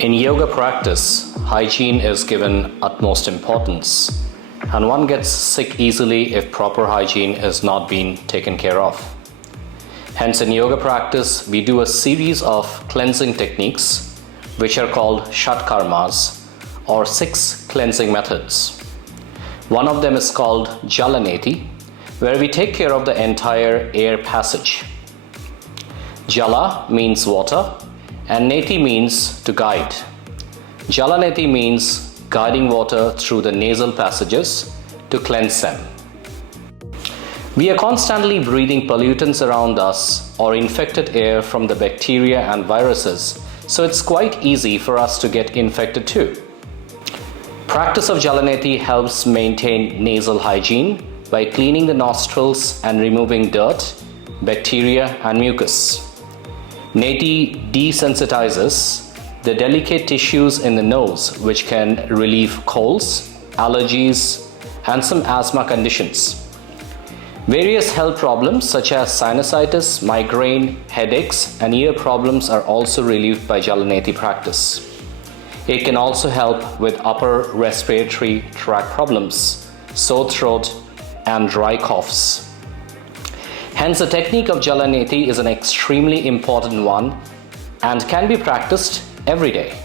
In yoga practice, hygiene is given utmost importance, and one gets sick easily if proper hygiene is not being taken care of. Hence, in yoga practice, we do a series of cleansing techniques which are called Shatkarmas, or 6 cleansing methods. One of them is called Jala Neti, where we take care of the entire air passage. Jala means water, and Neti means to guide. Jala Neti means guiding water through the nasal passages to cleanse them. We are constantly breathing pollutants around us or infected air from the bacteria and viruses, so it's quite easy for us to get infected too. Practice of Jala Neti helps maintain nasal hygiene by cleaning the nostrils and removing dirt, bacteria and mucus. Neti desensitizes the delicate tissues in the nose, which can relieve colds, allergies, and some asthma conditions. Various health problems such as sinusitis, migraine, headaches, and ear problems are also relieved by Jala Neti practice. It can also help with upper respiratory tract problems, sore throat, and dry coughs. Hence, the technique of Jala Neti is an extremely important one and can be practiced every day.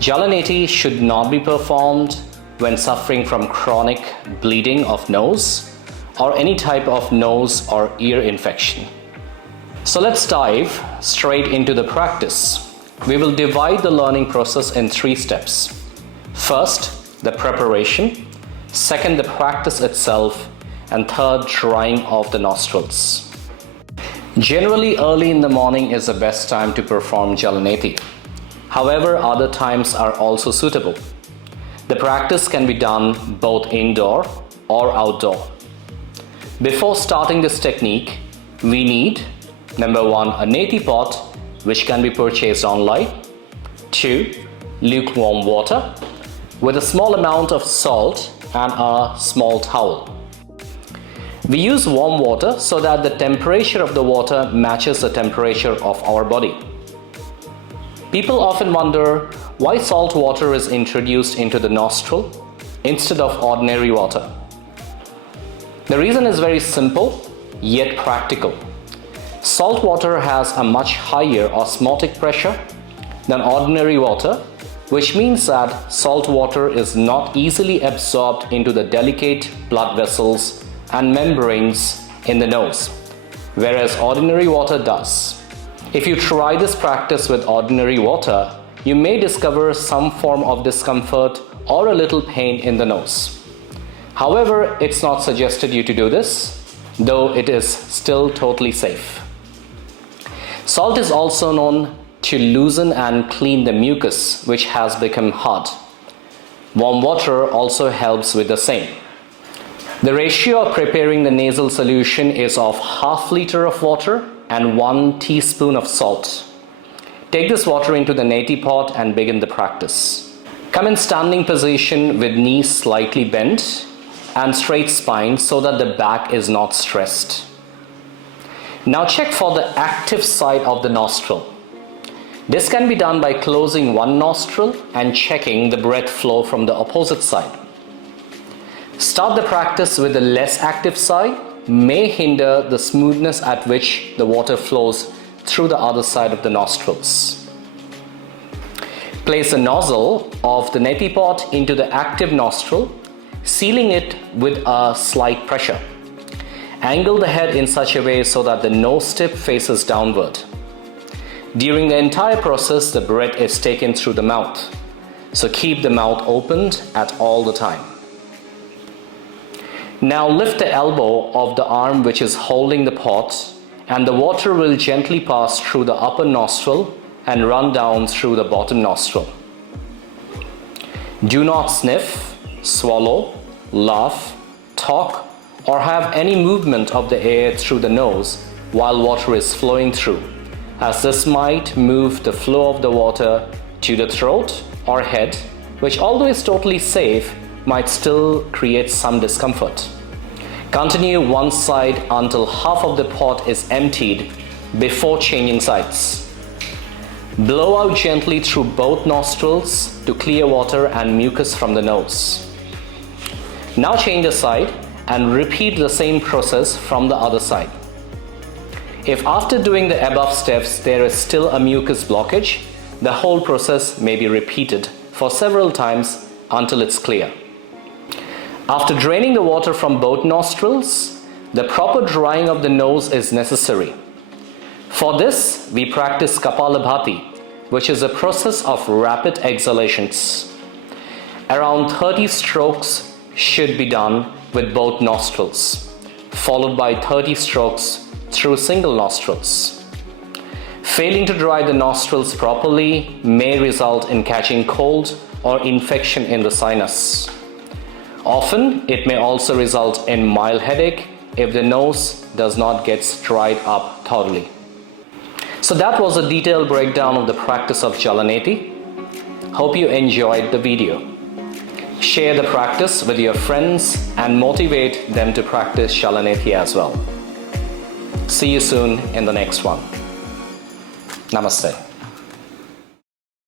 Jala Neti should not be performed when suffering from chronic bleeding of nose or any type of nose or ear infection. So let's dive straight into the practice. We will divide the learning process in 3 steps. First, the preparation. Second, the practice itself. And third, drying of the nostrils. Generally, early in the morning is the best time to perform Jala Neti. However, other times are also suitable. The practice can be done both indoor or outdoor. Before starting this technique, we need number 1, a Neti pot, which can be purchased online. 2, lukewarm water with a small amount of salt and a small towel. We use warm water so that the temperature of the water matches the temperature of our body. People often wonder why salt water is introduced into the nostril instead of ordinary water. The reason is very simple yet practical. Salt water has a much higher osmotic pressure than ordinary water, which means that salt water is not easily absorbed into the delicate blood vessels and membranes in the nose, whereas ordinary water does. If you try this practice with ordinary water, you may discover some form of discomfort or a little pain in the nose. However, it's not suggested you to do this, though it is still totally safe. Salt is also known to loosen and clean the mucus, which has become hard. Warm water also helps with the same. The ratio of preparing the nasal solution is of half liter of water and 1 teaspoon of salt. Take this water into the Neti pot and begin the practice. Come in standing position with knees slightly bent and straight spine so that the back is not stressed. Now check for the active side of the nostril. This can be done by closing one nostril and checking the breath flow from the opposite side. Start the practice with the less active side may hinder the smoothness at which the water flows through the other side of the nostrils. Place the nozzle of the Neti pot into the active nostril, sealing it with a slight pressure. Angle the head in such a way so that the nose tip faces downward. During the entire process, the breath is taken through the mouth, so keep the mouth opened at all the time. Now lift the elbow of the arm which is holding the pot, and the water will gently pass through the upper nostril and run down through the bottom nostril. Do not sniff, swallow, laugh, talk, or have any movement of the air through the nose while water is flowing through, as this might move the flow of the water to the throat or head, which, although is totally safe, might still create some discomfort. Continue one side until half of the pot is emptied before changing sides. Blow out gently through both nostrils to clear water and mucus from the nose. Now change the side and repeat the same process from the other side. If after doing the above steps there is still a mucus blockage, the whole process may be repeated for several times until it's clear. After draining the water from both nostrils, the proper drying of the nose is necessary. For this, we practice Kapalabhati, which is a process of rapid exhalations. Around 30 strokes should be done with both nostrils, followed by 30 strokes through single nostrils. Failing to dry the nostrils properly may result in catching cold or infection in the sinus. Often, it may also result in mild headache if the nose does not get dried up thoroughly. So that was a detailed breakdown of the practice of Jala Neti. Hope you enjoyed the video. Share the practice with your friends and motivate them to practice Jala Neti as well. See you soon in the next one. Namaste.